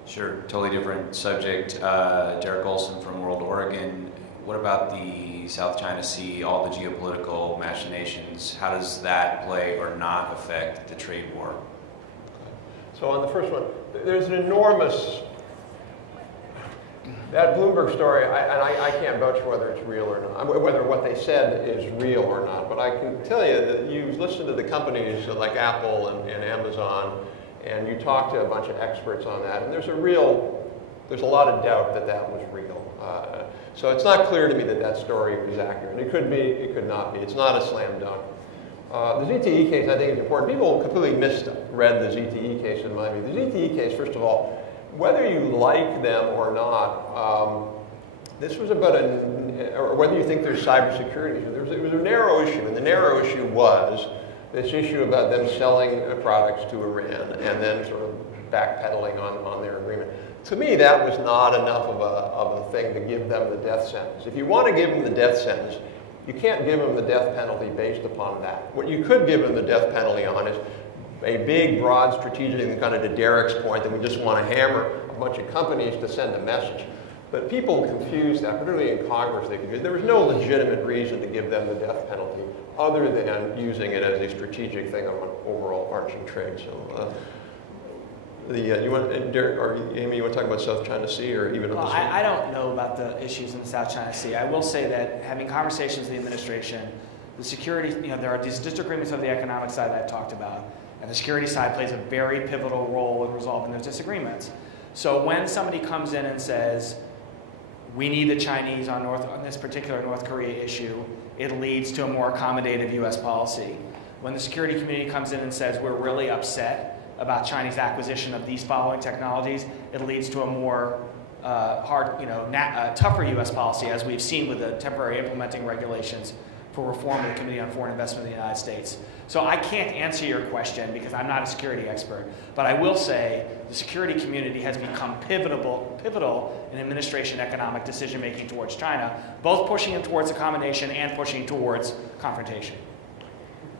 Sure, totally different subject. Derek Olson from World Oregon. What about the South China Sea, all the geopolitical machinations? How does that play or not affect the trade war? So on the first one, there's an enormous, that Bloomberg story, I can't vouch for whether it's real or not, whether what they said is real or not, but I can tell you that you listen to the companies like Apple and Amazon, and you talk to a bunch of experts on that, and there's a lot of doubt that that was real. So it's not clear to me that that story was accurate. It could be, it could not be. It's not a slam dunk. The ZTE case, I think, is important. People completely misread the ZTE case in my view. The ZTE case, first of all, whether you like them or not, this was about or whether you think there's cybersecurity issue. It was a narrow issue, and the narrow issue was this issue about them selling products to Iran and then sort of backpedaling on their agreement. To me, that was not enough of a thing to give them the death sentence. If you want to give them the death sentence, you can't give them the death penalty based upon that. What you could give them the death penalty on is a big, broad strategic thing, kind of to Derek's point, that we just want to hammer a bunch of companies to send a message. But people confuse that, particularly in Congress. There was no legitimate reason to give them the death penalty other than using it as a strategic thing on overall arching trade. So, you want, Derek or Amy, you want to talk about South China Sea or even Well, on this one? I don't know about the issues in the South China Sea. I will say that having conversations with the administration, the security, there are these disagreements of the economic side that I've talked about, and the security side plays a very pivotal role in resolving those disagreements. So when somebody comes in and says, we need the Chinese on this particular North Korea issue, it leads to a more accommodative U.S. policy. When the security community comes in and says, we're really upset about Chinese acquisition of these following technologies, it leads to a more tougher U.S. policy, as we've seen with the temporary implementing regulations for reform of the Committee on Foreign Investment in the United States. So I can't answer your question because I'm not a security expert, but I will say the security community has become pivotal in administration economic decision-making towards China, both pushing it towards accommodation and pushing towards confrontation.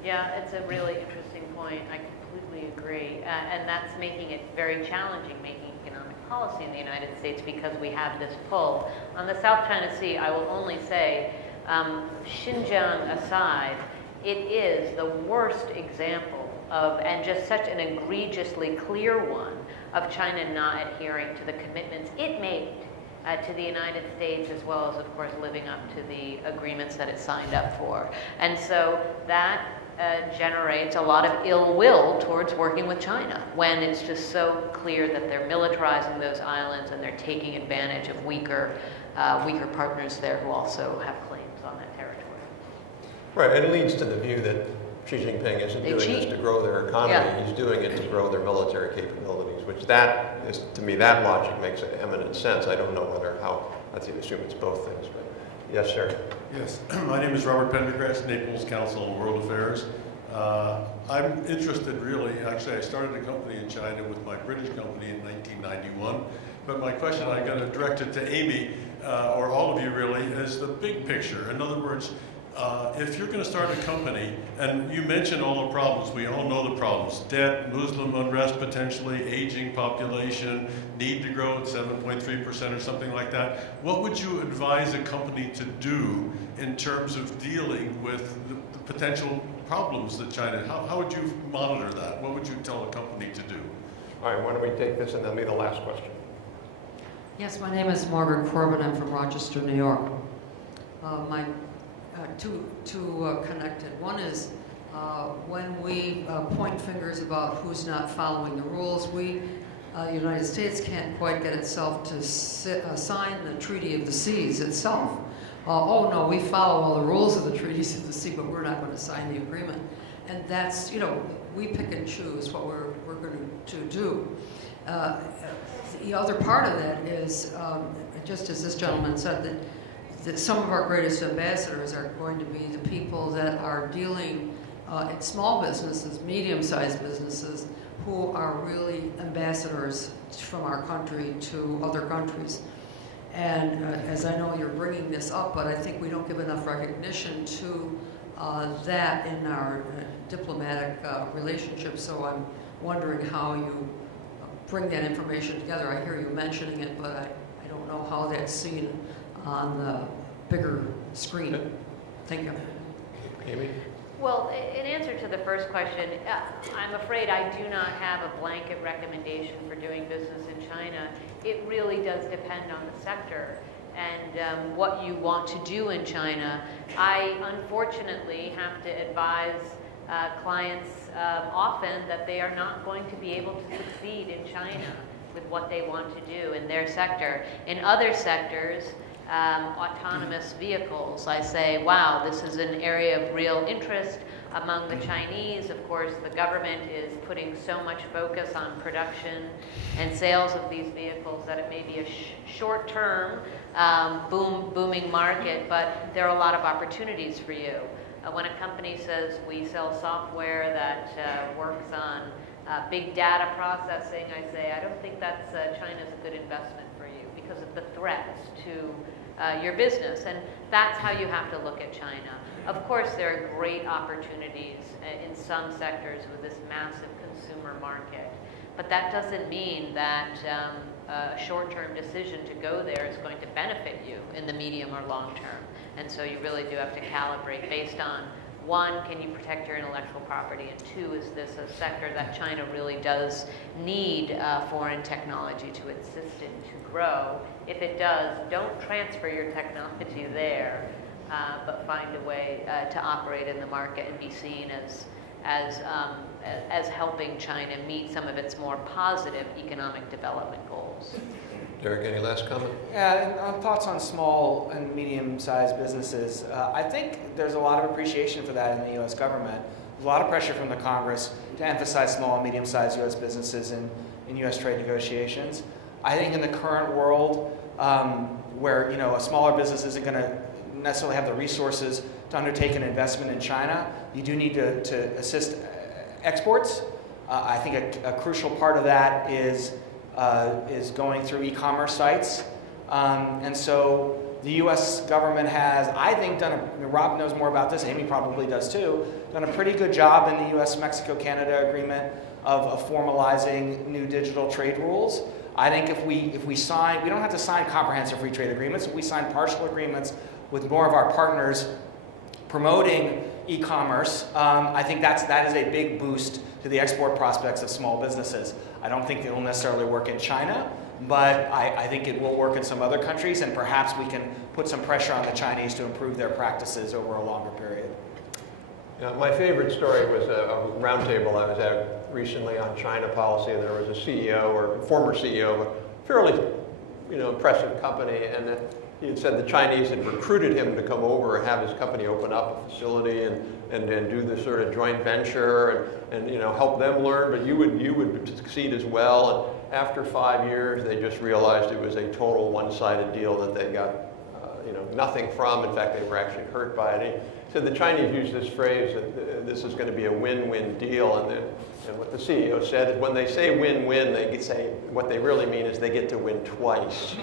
Yeah, it's a really interesting point. I completely agree. And that's making it very challenging making economic policy in the United States because we have this pull. On the South China Sea, I will only say, Xinjiang aside, it is the worst example of, and just such an egregiously clear one, of China not adhering to the commitments it made to the United States, as well as, of course, living up to the agreements that it signed up for. And so that generates a lot of ill will towards working with China when it's just so clear that they're militarizing those islands and they're taking advantage of weaker partners there who also have claims on that territory. Right, and it leads to the view that Xi Jinping isn't doing this to grow their economy, Yeah. he's doing it to grow their military capabilities, which that is, to me, that logic makes eminent sense. I don't know I assume it's both things, but yes, sir. Yes, my name is Robert Pendergrass, Naples Council on World Affairs. I'm interested really, actually I started a company in China with my British company in 1991, but my question I got to direct it to Amy, or all of you really, is the big picture. In other words, if you're going to start a company, and you mentioned all the problems, we all know the problems, debt, Muslim unrest potentially, aging population, need to grow at 7.3% or something like that, what would you advise a company to do in terms of dealing with the potential problems that China, how would you monitor that? What would you tell a company to do? All right, why don't we take this and then be the last question? Yes, my name is Margaret Corbin. I'm from Rochester, New York. My two connected. One is when we point fingers about who's not following the rules, the United States can't quite get itself to sign the Treaty of the Seas itself. Oh no, we follow all the rules of the Treaties of the Sea, but we're not going to sign the agreement. And that's, we pick and choose what we're going to do. The other part of that is, just as this gentleman said, that some of our greatest ambassadors are going to be the people that are dealing in small businesses, medium-sized businesses, who are really ambassadors from our country to other countries. And as I know you're bringing this up, but I think we don't give enough recognition to that in our diplomatic relationships. So I'm wondering how you bring that information together. I hear you mentioning it, but I don't know how that's seen on the bigger screen. Thank you. Amy? Well, in answer to the first question, I'm afraid I do not have a blanket recommendation for doing business in China. It really does depend on the sector and what you want to do in China. I unfortunately have to advise clients often that they are not going to be able to succeed in China with what they want to do in their sector. In other sectors, autonomous vehicles, I say, wow, this is an area of real interest among the Chinese. Of course, the government is putting so much focus on production and sales of these vehicles that it may be a short-term booming market, but there are a lot of opportunities for you. When a company says we sell software that works on big data processing, I say, I don't think that's China's a good investment for you because of the threats to your business. And that's how you have to look at China. Of course, there are great opportunities in some sectors with this massive consumer market. But that doesn't mean that a short-term decision to go there is going to benefit you in the medium or long term. And so you really do have to calibrate based on, one, can you protect your intellectual property? And two, is this a sector that China really does need foreign technology to assist it to grow? If it does, don't transfer your technology there, but find a way to operate in the market and be seen as helping China meet some of its more positive economic development goals. Derek, any last comment? Yeah, and thoughts on small and medium-sized businesses. I think there's a lot of appreciation for that in the U.S. government. There's a lot of pressure from the Congress to emphasize small and medium-sized U.S. businesses in U.S. trade negotiations. I think in the current world, where a smaller business isn't going to necessarily have the resources to undertake an investment in China, you do need to assist exports. I think a crucial part of that is going through e-commerce sites. And so the U.S. government has, I think, Rob knows more about this, Amy probably does too, done a pretty good job in the U.S.-Mexico-Canada agreement of formalizing new digital trade rules. I think if we sign, we don't have to sign comprehensive free trade agreements. If we sign partial agreements with more of our partners promoting e-commerce, I think that is a big boost to the export prospects of small businesses. I don't think it will necessarily work in China, but I think it will work in some other countries, and perhaps we can put some pressure on the Chinese to improve their practices over a longer period. My favorite story was a roundtable I was at recently on China policy, and there was a CEO or former CEO of a fairly impressive company, and he had said the Chinese had recruited him to come over and have his company open up a facility and do this sort of joint venture and help them learn, but you would succeed as well. And after 5 years, they just realized it was a total one-sided deal that they got nothing from. In fact, they were actually hurt by it. He said the Chinese use this phrase that this is going to be a win-win deal, and what the CEO said is when they say win-win, they say what they really mean is they get to win twice.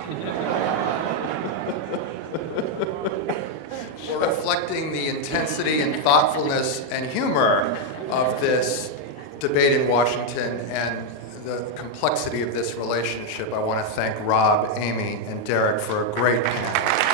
We're reflecting the intensity and thoughtfulness and humor of this debate in Washington and the complexity of this relationship. I want to thank Rob, Amy, and Derek for a great panel.